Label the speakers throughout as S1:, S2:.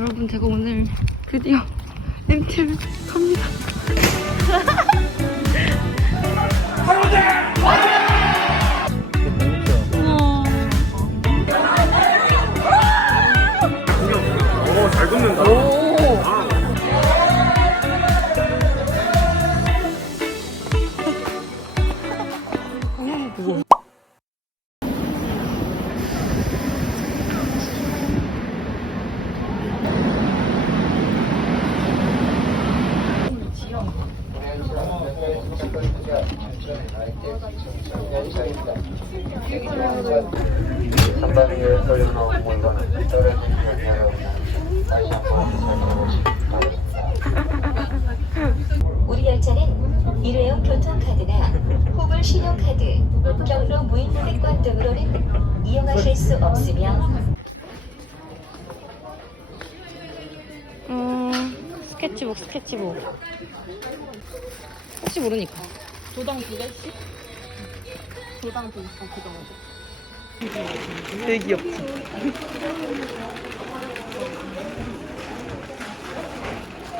S1: 여러분 제가 오늘 드디어 MT를 갑니다. 우와.
S2: 오, 잘 굽는다.
S3: 무인특권 등으로는 이용하실 수 없으며
S1: 음, 스케치북, 스케치북. 혹시 모르니까.
S4: 조당 두 개씩? 조당 두 개씩 그거 먹어.
S1: 되게 귀엽지?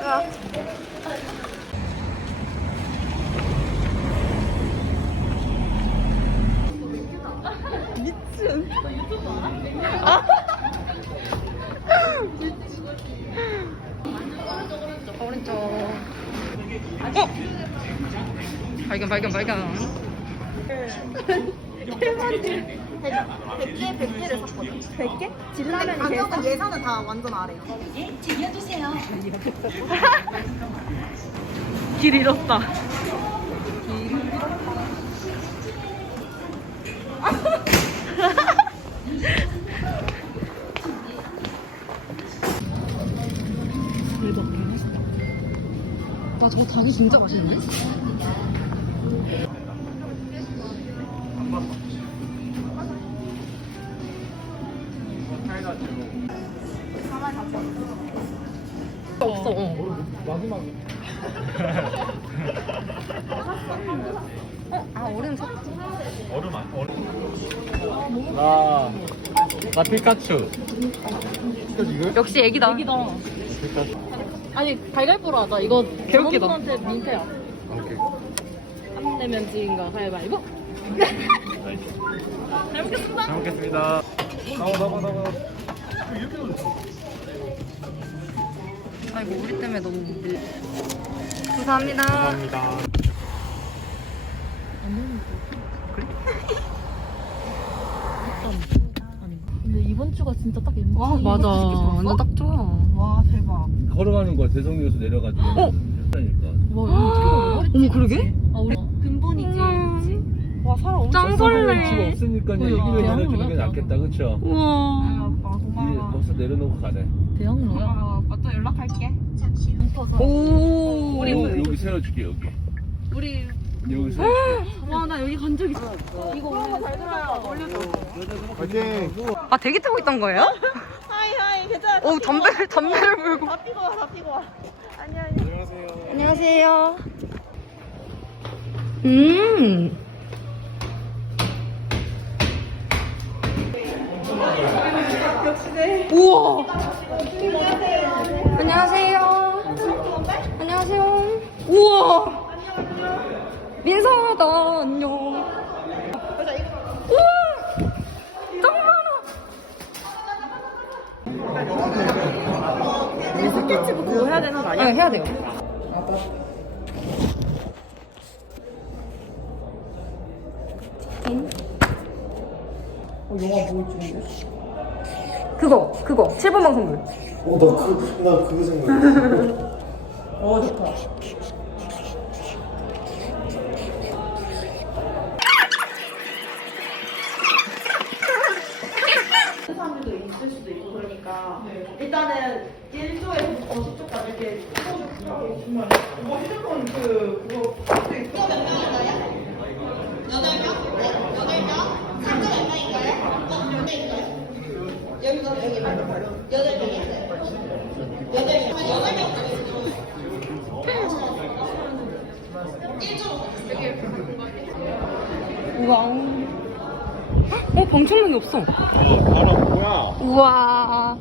S1: 오른 발견, 발견, 발견.
S4: 100개, 100개를 샀거든. 100개? 진라면 가격은 예산은 다 완전 아래요.
S1: 길 잃었다. 대박, 개맛있다. 아, 저거 단이 진짜 맛있네. 없어, 어. 어? 아, 얼음 샀지.
S2: 얼음 안, 얼음. 나, 나 피카츄.
S1: 역시 애기다.
S4: 여기다. 아니, 갈갈보로 하자. 이거
S1: 개웃기다.
S4: 전원분한테 민폐야.
S2: 오케이.
S4: 안 내면 지인가 가위바위보. 잘 먹겠습니다.
S2: 잘 먹겠습니다. 나와, 나와, 나와.
S1: 아이고, 우리 때문에 너무 밀. 감사합니다.
S2: 감사합니다.
S4: 근데 이번 주가 진짜 딱 MT.
S1: 와, 맞아. 완전 딱 좋아.
S4: 와, 대박.
S5: 걸어가는 거야 대성역에서 내려가지고
S1: 어?
S4: 와, 이거 어떻게
S1: 어머, 그러게?
S4: 아, 우리 근본이지. 그치? 와, 사람 엄청
S5: 짱집
S1: 설레.
S5: 없으니까 얘기를 전해주는 게 낫겠다. 그쵸?
S1: 우와.
S4: 아,
S5: 이제
S4: 고마워.
S5: 벌써 내려놓고 가네
S4: 대학로야?
S1: 아,
S4: 오빠 또 연락할게.
S1: 오.
S4: 우리
S5: 어, 여기 세워줄게 여기
S4: 우리
S5: 여기 세워줄게
S4: 와 나 여기 간 적 있어. 이거 올려 잘 들어요. 올려줘.
S2: 화이팅!
S1: 아, 대기 타고 있던 거예요?
S4: 하이 하이 괜찮아.
S1: 오, 담배를, 담배를 물고.
S4: 다 피고 와, 다 피고 와. 아니야.
S2: 안녕하세요.
S1: 안녕하세요. 음. 우와. 안녕하세요. 안녕하세요. 우와. 민성하다. 안녕. 우와. 짱 많아.
S4: 우리 스케치북 그거 해야 되는 거
S1: 아,
S4: 아니야?
S1: 해야 돼요. 그거, 그거. 7번 방송물.
S2: 어, 나 그, 나 그거 생각했어.
S4: 어 좋다. 사람들도 있을 수도 있고 그러니까 일단은 1조에서 50조까지 이렇게 찍어주고 정말 뭐 휴대폰 그 그거 이거 몇 명인가요? 8명? 8명? 상금 얼마인가요? 어? 몇 명인가요? 여기가 여기 말 여덟
S1: 우와. 어, 방충망이 없어.
S2: 바로 뭐야?
S1: 우와.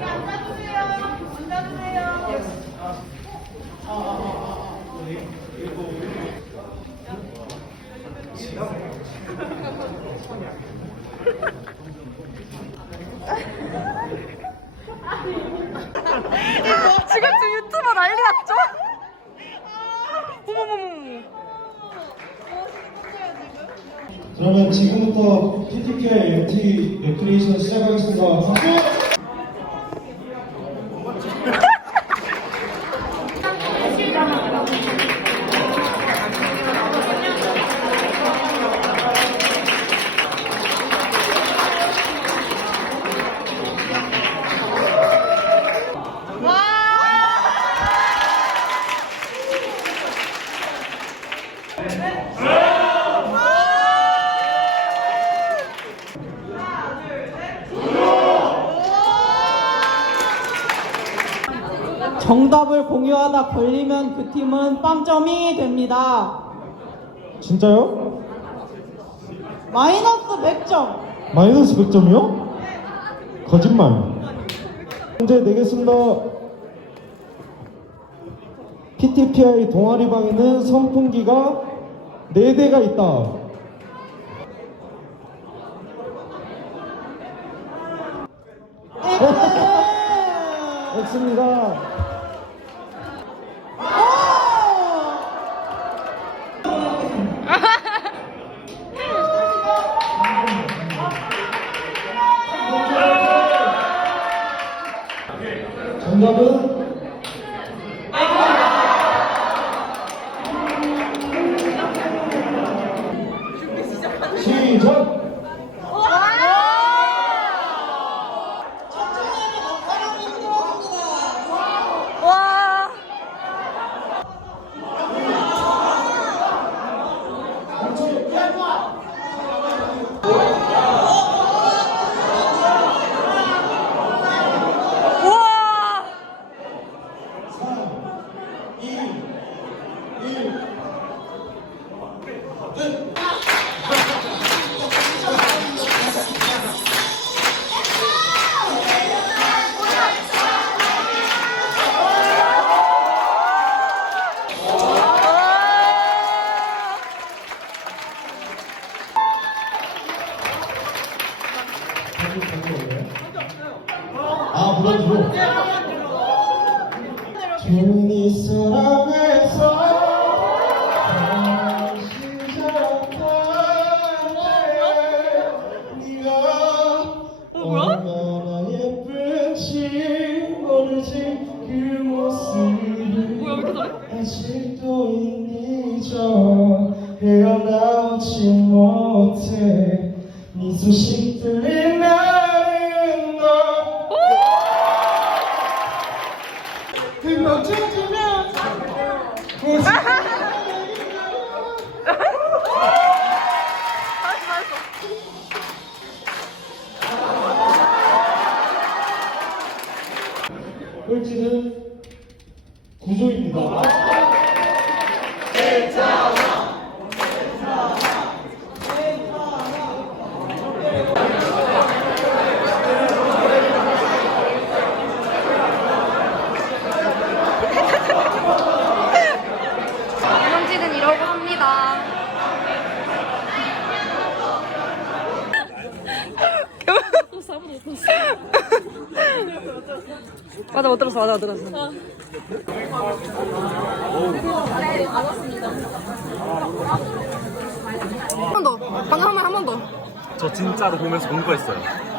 S1: 앉아주세요. 앉아주세요. 지금 저 유튜버 난리 났죠? 어머머머.
S2: 그러면 지금부터 PTPI MT 레크리에이션 시작하겠습니다. 박수!
S6: 정답을 공유하다 걸리면 그 팀은 빵점이 됩니다.
S2: 진짜요?
S6: 마이너스 100점.
S2: 마이너스 100점이요? 거짓말. 문제 내겠습니다. PTPI 동아리 방에는 선풍기가 4대가 있다. X입니다. 정 지 모르지 그 모습을 아직도 잊어 꼴찌는 구조입니다.
S1: 현지는 이러고 합니다. 맞아 못 들었어 맞아 못 들었어. 한 번 더. 방금 한 번 한 번 더.
S2: 저 진짜로 보면서 공부했어요.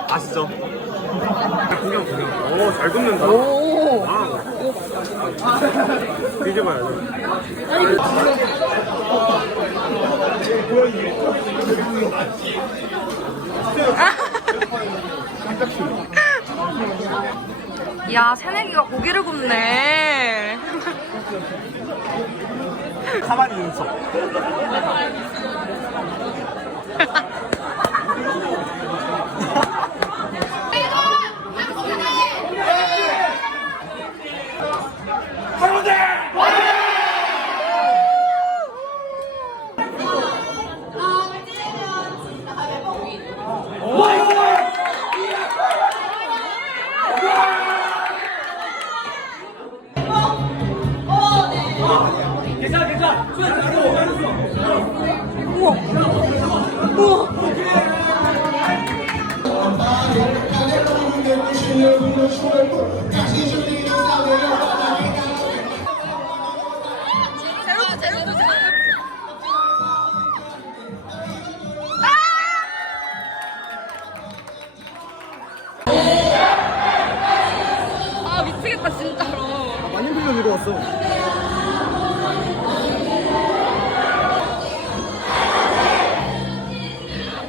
S2: 아시죠? 구경 구경. 오, 잘 굽는다.
S1: 오.
S2: 뒤집어야죠.
S1: 야 새내기가 고기를 굽네.
S2: 가만히 있는 척
S1: 아 미치겠다 진짜로 아, 많이 힘들면 이거 왔어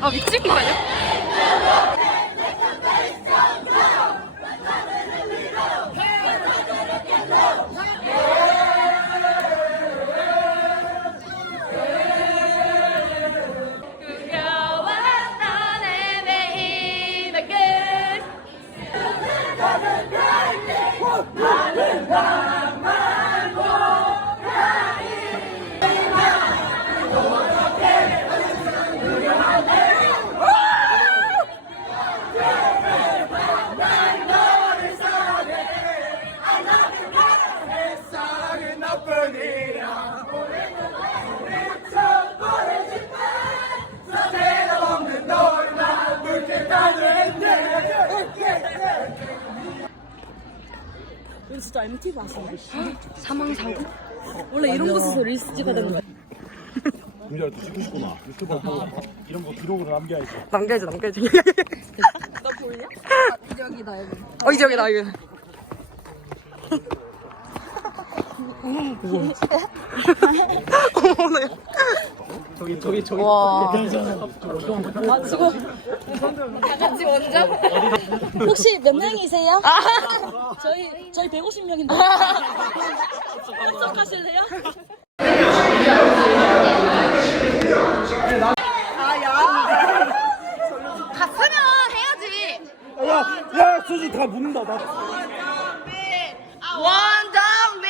S1: 아 미친 거 아니야? 거야.
S2: 민주야, 또 찍고 싶구나. 유튜버 뭐 이런 거 기록으로 남겨야지.
S1: 남겨야지 남겨야지. 너 보이냐? 이적이다 여기. 어 이적이다 여기. 어머 나.
S2: 저기, 저기, 저기.
S1: 와.
S7: 혹시 몇 명이세요? 저희 저희 150명인데. 합석하실래요?
S1: 갔으면 해야지.
S2: 야, 야, 소주 다 묻는다. 나.
S1: 원정빈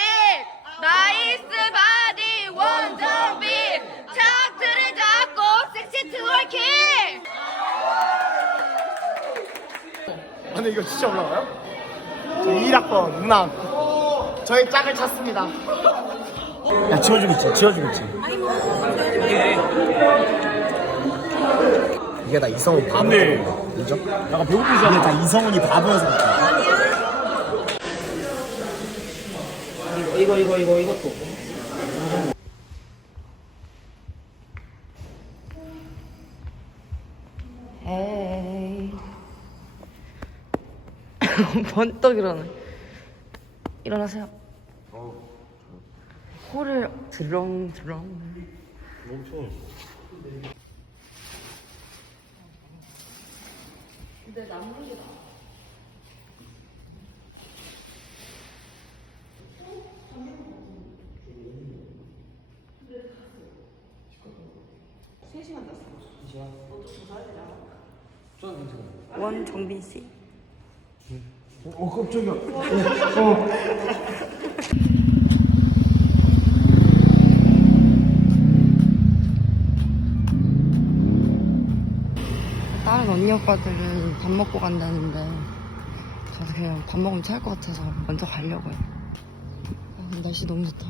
S1: 나이스 바디 원정빈 차트를 잡고 섹시 트월킹
S8: 근데 이거 진짜 올라가요? 저 1학번 문학 저희 짝을 찾습니다
S2: 야, 지워주겠지, 지워주겠지.
S8: 이 게 다 이성훈 바보.
S2: 근데
S8: 인정?
S2: 약간 배고프지 않아?
S8: 이게 다 이성훈이 바보여서
S6: 이거 이거 이거 이것도.
S1: 에이. 번떡 일어나. 일어나세요. 코를 드렁드렁 원정빈 씨.
S2: 어, 깜짝이야.
S1: 다른 언니 오빠들은 밥 먹고 간다는데 저도 그냥 밥 먹으면 찰 것 같아서 먼저 가려고요. 아, 날씨 너무 좋다.